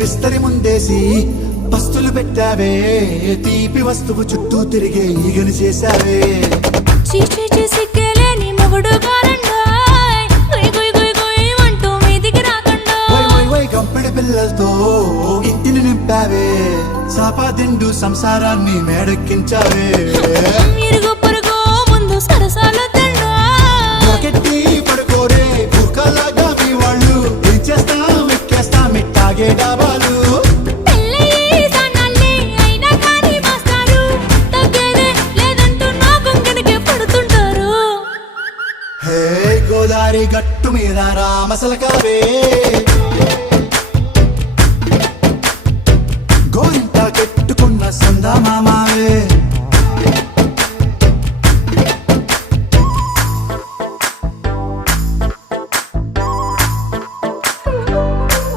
విస్తరి ముందేసి పస్తులు పెట్టావే, తీపి వస్తువు చుట్టూ తిరిగే ఈగను చేశావే. చీచీ చేసి కేలేని మొగుడు గారండాయ్, గుయ్ గుయ్ గుయ్ గుయ్ అంటూ మీదికి రాకుండా గంపెడి పిల్లలతో ఇంటిని నింపావే, సాపాదిండు సంసారాన్ని మేడెక్కించావే. ఇరుగు పొరుగు ముందు సరసాలు తిండా పొకెట్టి పడుకోరే కుక్కలాగా మీ వాళ్ళు, ఏం చేస్తాం ఎక్కేస్తాం ఇట్టాగే డాబాలు. పెళ్ళయి సన్నాళ్ళే అయినా కానీ మాస్తారు, తగ్గేదే లేదంటూ నా గుంగెనకే పడుతుంటారు. హే గోదారి గట్టు మీద రామసలకావే,